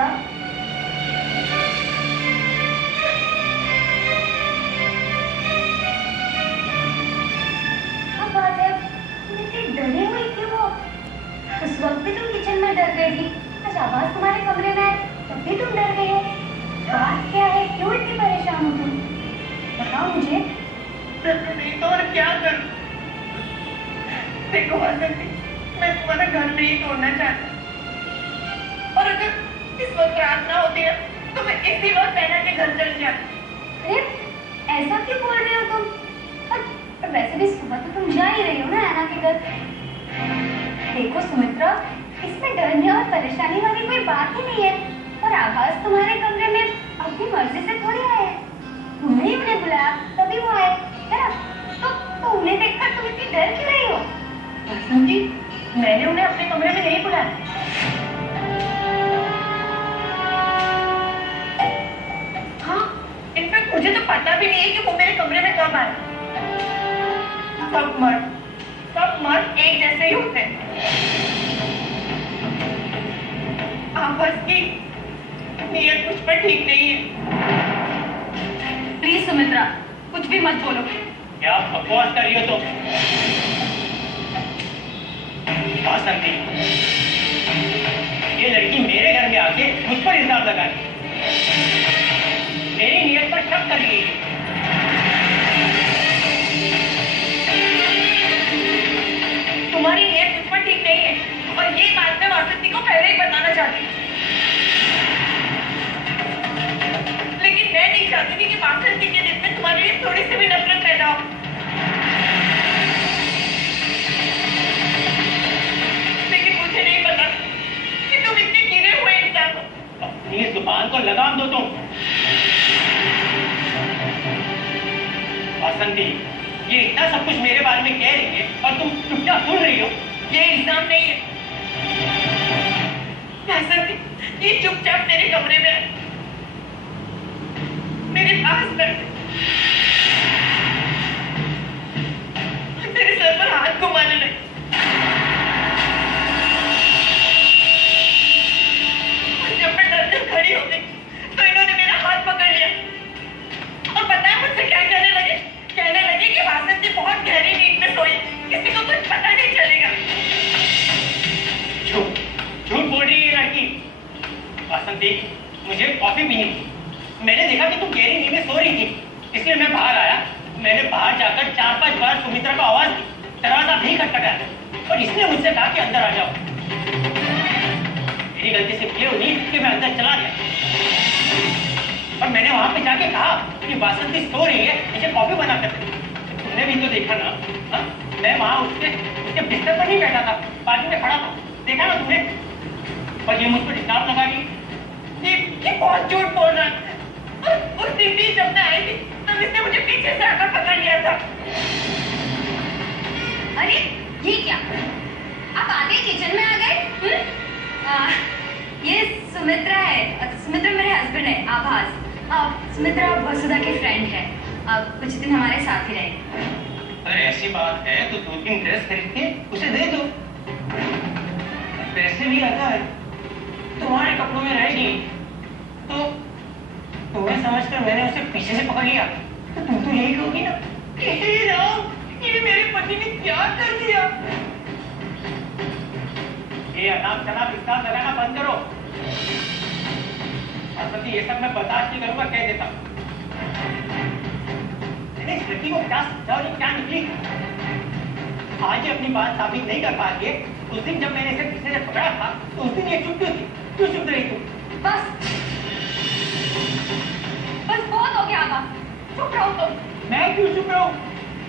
सुमित्रा। अब बात है, तुम इतनी डरी हुई क्यों हो? उस वक्त भी तुम किचन में डर गई थी, आज आवाज तुम्हारे कमरे में आए तब भी तुम डर गई हो। बात क्या है, क्यों इतनी परेशान हो तुम? बताओ मुझे। नहीं तो और क्या करूं? देखो वासंती, मैं तुम्हारा घर नहीं तोड़ना चाहती, और अगर इस वक्त रात ना होती है तो मैं इसी वक्त बहना के घर चली जाती। अरे ऐसा क्यों बोल रहे हो तुम? पर वैसे भी सुबह तो तुम जा ही रही हो ना ऐना के घर। देखो सुमित्रा, इसमें डरने और परेशानी वाली कोई बात ही नहीं है। और आवाज तुम्हारे कमरे में अपनी मर्जी से थोड़ी आए। तुमने ही उन्हें बुलाया तभी वो आए, है ना? तो उन्हें देखकर तुम इतनी डर क्यों रही हो? वासंती, मैंने उन्हें अपने कमरे में नहीं बुलाया। हाँ, इनफैक्ट मुझे तो पता भी नहीं है कि वो मेरे कमरे में कब आए। सब मर्द एक जैसे ही होते हैं। आपस की नीयत मुझ पर ठीक नहीं है। प्लीज सुमित्रा, कुछ भी मत बोलो। क्या बकवास कर रही हो तुम? वासंती, ये लड़की मेरे घर में आके मुझ पर इल्जाम लगा रही है, मेरी नीयत पर शक कर रही है। तुम्हारी नीयत मुझ पर ठीक नहीं है, और ये बात मैं वासंती को पहले ही बताना चाहती थी। लेकिन मैं नहीं चाहती थी कि वासंती के दिल में तुम्हारे लिए थोड़ी सी भी नफरत पैदा हो। लेकिन मुझे नहीं पता कि तुम इतने गिरे हुए इंसान हो। अपनी जुबान को लगाम दो तुम। वासंती, ये इतना सब कुछ मेरे बारे में कह रही है और तुम चुपचाप सुन रही हो। ये इल्जाम नहीं है वासंती, ये चुपचाप मेरे कमरे में है, मेरे पास बैठे, तेरे सर पर हाथ घुमाने लगे। जब मैं डर कर खड़ी हो गई तो इन्होंने मेरा हाथ पकड़ लिया और पता है मुझसे क्या कहने लगे? कहने लगे कि वासंती बहुत गहरी नींद में सोई, किसी को कुछ पता नहीं चलेगा। झूठ बोल रही है लड़की। वासंती, मुझे कॉफी पीनी थी। मैंने देखा कि तुम गहरी नींद में सो रही थी, इसलिए मैं बाहर आया। मैंने बाहर जाकर 4-5 बार सुमित्रा को आवाज दी, दरवाजा नहीं खटखटाया और इसने मुझसे कहा कि अंदर आ जाओ। मेरी गलती सिर्फ ये हुई कि मैं अंदर चला गया और मैंने वहां पे जाके कहा कि वासंती सो रही है, मुझे कॉफी बना कर दे। तुमने भी तो देखा ना, हा? मैं वहां उसके बिस्तर पर नहीं बैठा था, बाजू में खड़ा था, देखा ना तुमने? और ये मुझ पर इल्जाम लगा रही है। ये बहुत झूठ बोल रहा है। उस दिन भी जब मैं आई थी तब इसने मुझे पीछे से आकर पकड़ लिया था। अरे ये क्या, आप आगे किचन में आ गए? ये सुमित्रा है। सुमित्रा मेरे हस्बैंड है, आभास। सुमित्रा वसुधा की फ्रेंड है, कुछ दिन हमारे साथ ही रहे। अगर ऐसी बात है तो 2-3 ड्रेस खरीद के उसे दे दो। पैसे भी अगर तुम्हारे कपड़ों में रहेगी तो तुम्हें समझकर मैंने उसे पीछे से पकड़ लिया तो तुम तो यही कहोगी ना, हे राम, ये मेरे पति ने क्या कर दिया? ये अनाप शनाप इल्जाम लगाना बंद करो। वासंती, ये सब मैं बर्दाश्त नहीं करूंगा, कह देता हूँ। मैंने इस लड़की को क्या समझा और ये क्या निकली? आज ये अपनी बात साबित नहीं कर पा रही है। उस दिन जब मैंने इसे पीछे से पकड़ा था तो उस दिन ये चुप क्यों थी? क्यों चुप रही तू? बस बहुत हो गया आभास, चुप रहो तुम। मैं क्यों चुप रहूं?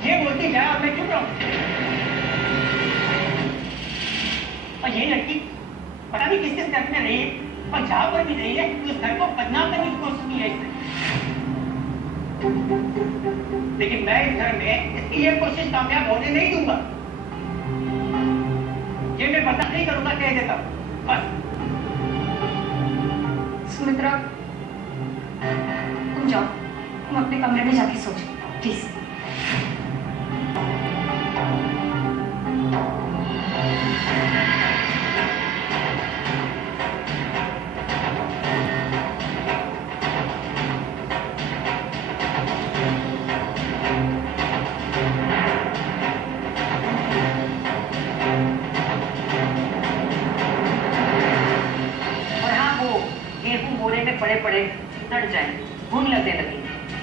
ये बोलती जाए और मैं चुप रहूं। और ये लड़की पता नहीं किस घर में रही है, और जहां पर भी रही है उस घर को बदनाम करने की कोशिश की है इसने। लेकिन मैं इस घर में इसकी ये कोशिश कामयाब होने नहीं दूंगा। ये मैं बर्दाश्त नहीं करूंगा, कह देता हूं। बस सुमित्रा, तुम जाओ, तुम अपने कमरे में जाके सो जाओ प्लीज। पड़े पड़े सड़ जाए, घुन लगने लगी।